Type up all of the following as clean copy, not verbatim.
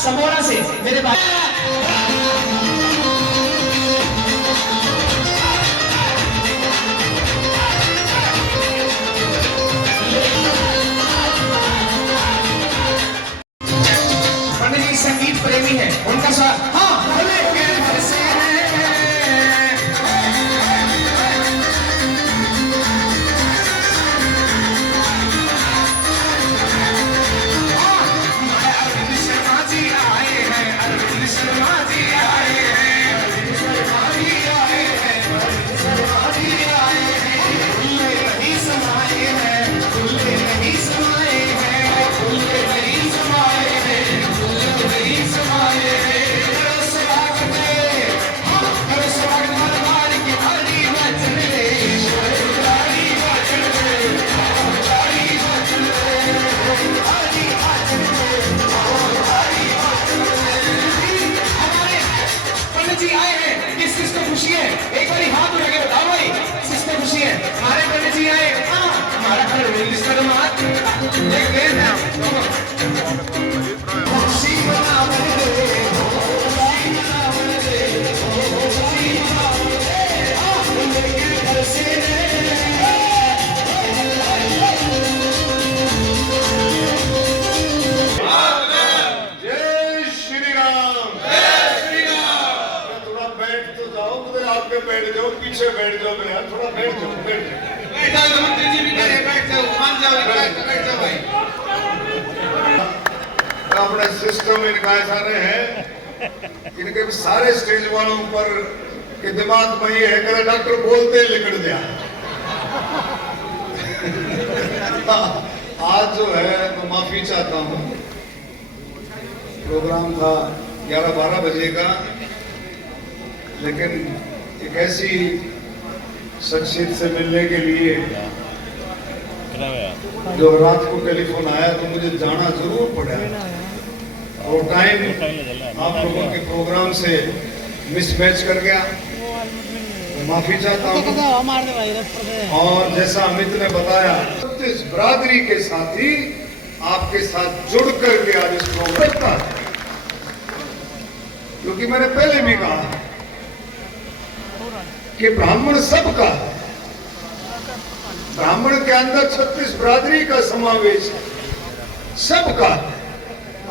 समोरा से मेरे भाई पंडित जी संगीत प्रेमी है, उनका स्वागत। हाँ बैठ जाओ, पीछे बैठ जाओ, यार थोड़ा बैठ जाओ, बैठ जाओ। मंत्री जी भी करे, बैठ जाओ, मान जाओ, बैठ जाओ भाई। अपने सिस्टम इनका सारे हैं, इनके भी सारे स्टेज वालों पर के दिमाग में ये है कि डॉक्टर बोलते लिखट दिया। आज जो है मैं माफी चाहता हूँ, प्रोग्राम था 11-12 बजे का, लेकिन एक ऐसी शख्सियत से मिलने के लिए जो रात को टेलीफोन आया तो मुझे जाना जरूर पड़ा और टाइम आप लोगों के प्रोग्राम से मिसमैच कर गया, तो माफी चाहता हूँ। और जैसा अमित ने बताया, इस बरादरी के साथ ही आपके साथ जुड़ करके आज इस प्रोग्राम का, क्योंकि मैंने पहले भी कहा कि ब्राह्मण सबका, ब्राह्मण के अंदर 36 बरादरी का समावेश है, सबका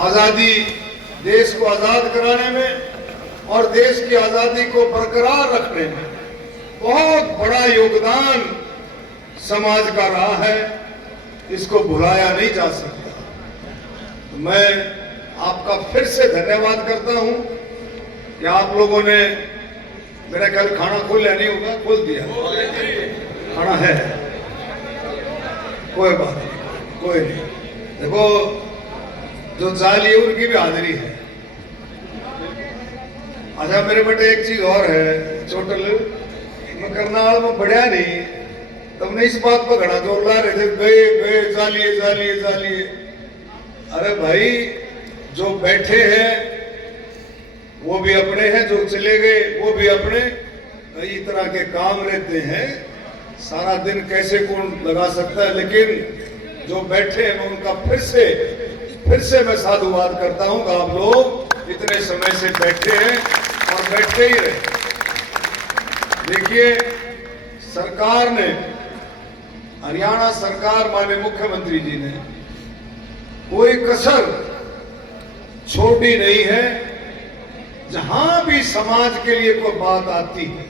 आजादी, देश को आजाद कराने में और देश की आजादी को बरकरार रखने में बहुत बड़ा योगदान समाज का रहा है, इसको भुलाया नहीं जा सकता। तो मैं आपका फिर से धन्यवाद करता हूं कि आप लोगों ने, मेरा कल खाना खोला नहीं होगा, खोल दिया, खाना है, कोई बात नहीं, कोई नहीं। देखो जो जाली है उनकी भी हाजिरी है। अच्छा मेरे बेटे एक चीज और है, चोटल मैं करनाल में बढ़िया नहीं, तुमने इस बात पर घड़ा जोर ला रहे थे, गए गए जालिए जालिए जालिए। अरे भाई जो बैठे हैं वो भी अपने हैं, जो चले गए वो भी अपने, कई तरह के काम रहते हैं, सारा दिन कैसे कौन लगा सकता है, लेकिन जो बैठे हैं मैं उनका फिर से मैं साधुवाद करता हूं कि आप लोग इतने समय से बैठे हैं और बैठे ही रहे। देखिए सरकार ने, हरियाणा सरकार माननीय मुख्यमंत्री जी ने कोई कसर छोड़ी नहीं है। जहां भी समाज के लिए कोई बात आती है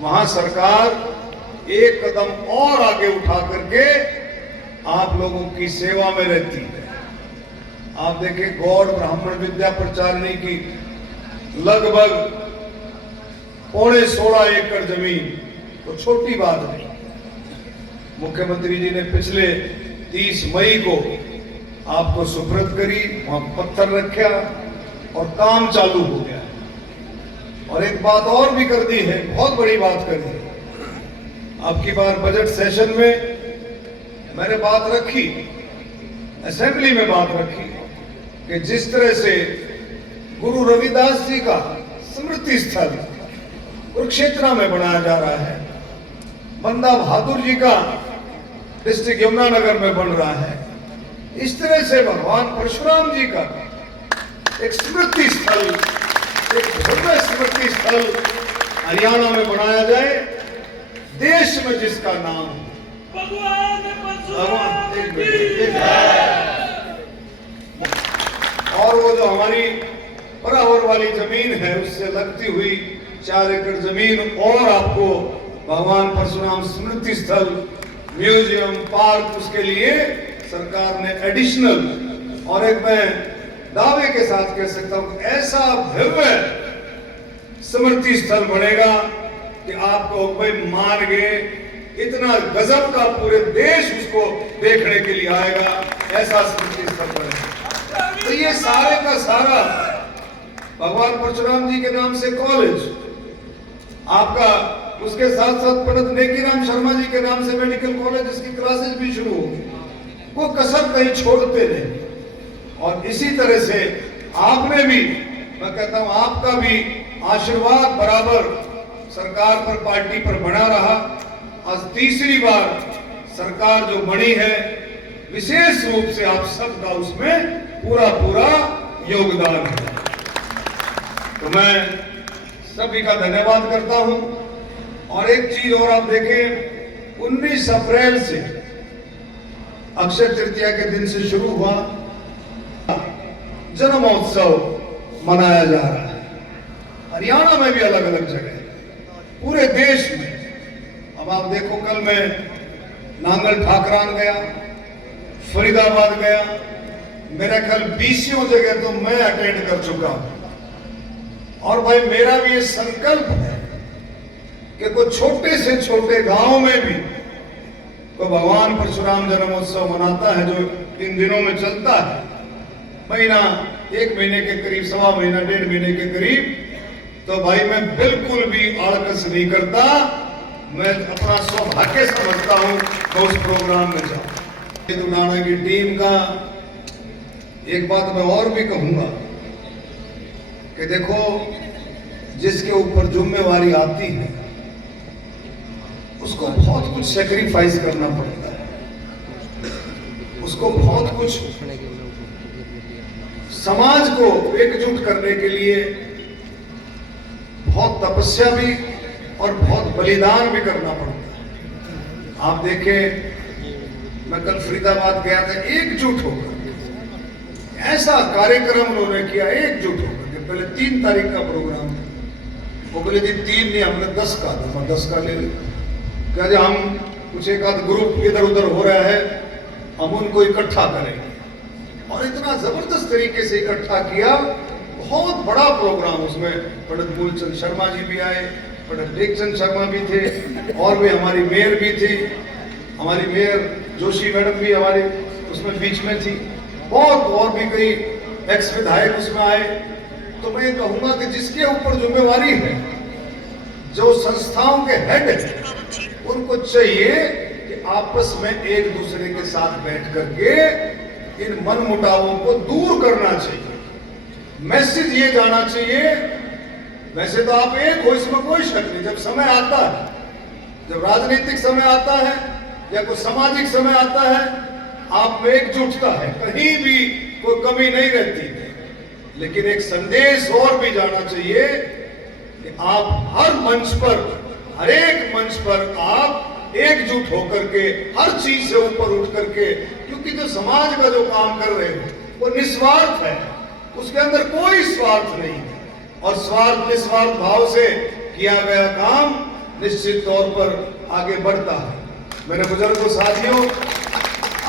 वहां सरकार एक कदम और आगे उठा करके आप लोगों की सेवा में रहती है। आप देखिए गौड़ ब्राह्मण विद्या प्रचारिणी की लगभग 16.5 एकड़ जमीन तो छोटी बात नहीं। मुख्यमंत्री जी ने पिछले 30 मई को आपको सुपुर्द करी, वहां पत्थर रखा और काम चालू हो गया। और एक बात और भी कर दी है, बहुत बड़ी बात कर दी। आपकी बार बजट सेशन में मैंने बात रखी, असेंबली में बात रखी कि जिस तरह से गुरु रविदास जी का स्मृति स्थल कुरुक्षेत्र में बनाया जा रहा है, बंदा बहादुर जी का डिस्ट्रिक्ट यमुनानगर में बन रहा है, इस तरह से भगवान परशुराम जी का एक स्मृति स्थल, एक भव्य स्मृति स्थल हरियाणा में बनाया जाए, देश में जिसका नाम भगवान परशुराम की और वो जो हमारी बराबर वाली जमीन है उससे लगती हुई 4 एकड़ जमीन और आपको भगवान परशुराम स्मृति स्थल, म्यूजियम, पार्क, उसके लिए सरकार ने एडिशनल और एक मैं दावे के साथ कह सकता हूं ऐसा भव्य स्मृति स्थल बनेगा कि आपको भाई मान गए, इतना गजब का पूरे देश उसको देखने के लिए आएगा, ऐसा स्मृति स्थल बनेगा। तो ये सारे का सारा भगवान परशुराम जी के नाम से कॉलेज आपका, उसके साथ साथ पंडित नेकीराम शर्मा जी के नाम से मेडिकल कॉलेज, इसकी क्लासेस भी शुरू होगी, वो कसर कहीं छोड़ते नहीं। और इसी तरह से आपने भी, मैं कहता हूं आपका भी आशीर्वाद बराबर सरकार पर, पार्टी पर बना रहा। आज तीसरी बार सरकार जो बनी है, विशेष रूप से आप सबका उसमें पूरा पूरा योगदान है। तो मैं सभी का धन्यवाद करता हूं। और एक चीज और आप देखें, 19 अप्रैल से अक्षय तृतीया के दिन से शुरू हुआ जन्मोत्सव मनाया जा रहा है, हरियाणा में भी अलग अलग जगह, पूरे देश में। अब आप देखो, कल मैं नांगल ठाकरान गया, फरीदाबाद गया, मेरा ख्याल 20 जगह तो मैं अटेंड कर चुका हूं। और भाई मेरा भी ये संकल्प है कि कोई छोटे से छोटे गांव में भी तो भगवान परशुराम जन्मोत्सव मनाता है, जो इन दिनों में चलता है, महीना, 1 महीने के करीब, 1.25 महीना, 1.5 महीने के करीब, तो भाई मैं बिल्कुल भी आड़कस नहीं करता, मैं अपना सौभाग्य समझता हूं तो उस प्रोग्राम में जाऊं। दुनाना की टीम का एक बात मैं और भी कहूंगा कि देखो, जिसके ऊपर जिम्मेवारी आती है उसको बहुत कुछ सेक्रीफाइस करना पड़ता है, उसको बहुत कुछ समाज को एकजुट करने के लिए बहुत तपस्या भी और बहुत बलिदान भी करना पड़ता है। आप देखें, मैं कल फरीदाबाद गया था, एकजुट होकर ऐसा कार्यक्रम उन्होंने किया, एकजुट होकर। पहले 3 तारीख का प्रोग्राम था, वो बोले जी 3 नहीं, हमने 10 का था, मैं 10 का ले लिया। क्या जी, हम कुछ एक आध ग्रुप इधर उधर हो रहा है, हम उनको इकट्ठा करेंगे। और इतना जबरदस्त तरीके से इकट्ठा किया, बहुत बड़ा प्रोग्राम। उसमें पंडित मूलचंद शर्मा जी भी आए, पंडित टेकचंद शर्मा भी थे, और भी हमारी मेयर भी थी, हमारी मेयर जोशी मैडम भी हमारे उसमें बीच में थी, बहुत और भी कई एक्स विधायक उसमें आए। तो मैं ये कहूंगा कि जिसके ऊपर जिम्मेवारी है, जो संस्थाओं के हेड है, उनको चाहिए कि आपस में एक दूसरे के साथ बैठ करके इन मनमुटावों को दूर करना चाहिए। मैसेज ये जाना चाहिए, वैसे तो आप एक हो, इसमें कोई शक नहीं। जब समय आता है, जब राजनीतिक समय आता है या कोई सामाजिक समय आता है, आप में एकजुटता है, कहीं भी कोई कमी नहीं रहती। लेकिन एक संदेश और भी जाना चाहिए कि आप हर मंच पर, हर एक मंच पर आप एकजुट होकर के, हर चीज से ऊपर उठ करके, क्योंकि जो समाज का जो काम कर रहे हो वो निस्वार्थ है, उसके अंदर कोई स्वार्थ नहीं है। और स्वार्थ, निस्वार्थ भाव से किया गया काम निश्चित तौर पर आगे बढ़ता है। मेरे बुजुर्गों, साथियों,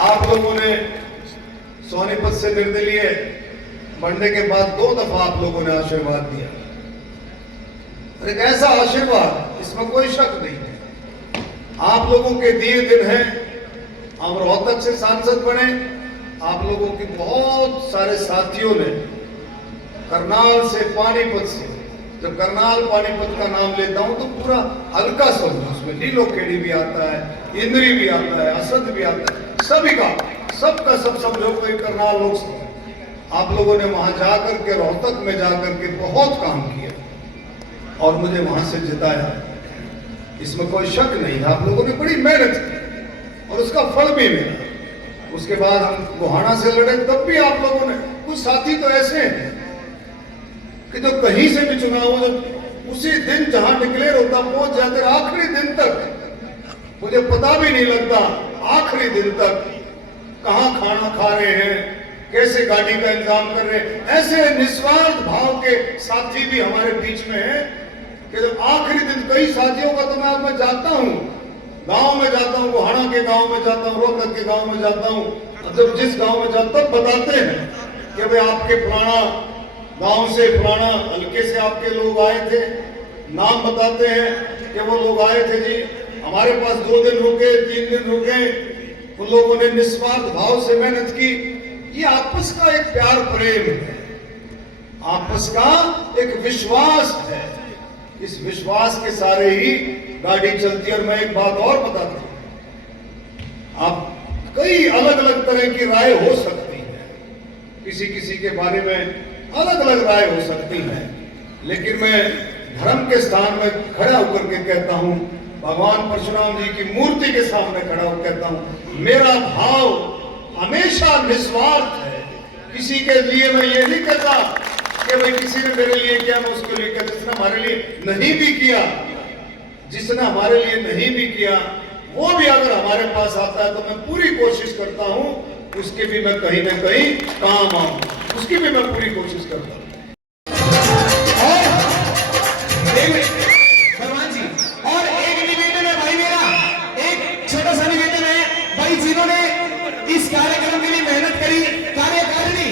आप लोगों ने सोनीपत से निर्दलीय बढ़ने के बाद 2 दफा आप लोगों ने आशीर्वाद दिया, और एक ऐसा आशीर्वाद, इसमें कोई शक नहीं है, आप लोगों के दिए दिन हैं। हम रोहतक से सांसद बने, आप लोगों के बहुत सारे साथियों ने करनाल से, पानीपत से, जब करनाल पानीपत का नाम लेता हूं तो पूरा हल्का समझो, उसमें नीलोखेड़ी भी आता है, इंद्री भी आता है, असद भी आता है, सभी का सबका सब समझो कोई करनाल लोग। आप लोगों ने वहां जाकर के, रोहतक में जाकर के बहुत काम किया और मुझे वहां से जिताया, इसमें कोई शक नहीं। आप लोगों ने बड़ी मेहनत की और उसका फल भी मिला। उसके बाद हम गोहाना से लड़े, तब भी आप लोगों ने, कुछ साथी तो ऐसे हैं कि जो कहीं से भी चुनाव हो, उसी दिन जहां डिक्लेयर होता पहुंच जाते, आखिरी दिन तक मुझे पता भी नहीं लगता, आखिरी दिन तक कहां खाना खा रहे हैं, कैसे गाड़ी का इंतजाम कर रहे हैं। ऐसे निस्वार्थ भाव के साथी भी हमारे बीच में हैं कि जब आखिरी दिन, कई साथियों का तो मैं जाता हूं, गांव में जाता हूं, गोहाना के गांव में जाता हूं, रोहतक के गांव में जाता हूं, जब जिस गांव में जाता हूं बताते हैं कि भाई आपके फलाना गांव से, फलाना हल्के से आपके लोग आए थे, नाम बताते हैं कि वो लोग आए थे जी, हमारे पास 2 दिन रुके, 3 दिन रुके, उन लोगों ने निस्वार्थ भाव से मेहनत की। ये आपस का एक प्यार प्रेम है, आपस का एक विश्वास है, इस विश्वास के सारे ही गाड़ी चलती है। और मैं एक बात और बताता हूं, आप कई अलग अलग तरह की राय हो सकती है, किसी किसी के बारे में अलग अलग राय हो सकती है, लेकिन मैं धर्म के स्थान में खड़ा होकर के कहता हूं, भगवान परशुराम जी की मूर्ति के सामने खड़ा होकर कहता हूं, मेरा भाव हमेशा निस्वार्थ है। किसी के लिए मैं ये नहीं कहता कि भाई किसी ने मेरे लिए किया मैं उसके लिए कहता, जिसने हमारे लिए नहीं भी किया, जिसने हमारे लिए नहीं भी किया, वो भी अगर हमारे पास आता है तो मैं पूरी कोशिश करता हूं उसके भी मैं कहीं ना कहीं काम आऊं, उसकी भी मैं पूरी कोशिश करता हूं। भगवान जी, और एक निवेदन है भाई मेरा, एक छोटा सा निवेदन है भाई, जिन्होंने इस कार्यक्रम के लिए मेहनत करी, कार्यकारिणी,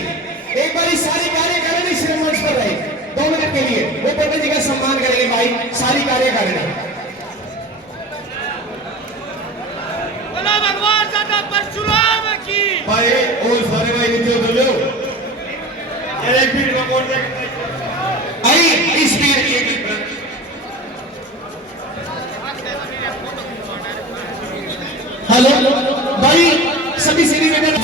एक बार सारी कार्यकारिणी श्रीमंच पर रहे 2 मिनट के लिए, वो पंडित जी का सम्मान करेंगे भाई, सारी कार्यकारिणी। बोलो भगवान दादा परशुराम की। भाई और सारे भाई नीचे उतर लो, एक भी रिपोर्ट आई इस बीर हेलो भाई, सभी से निवेदन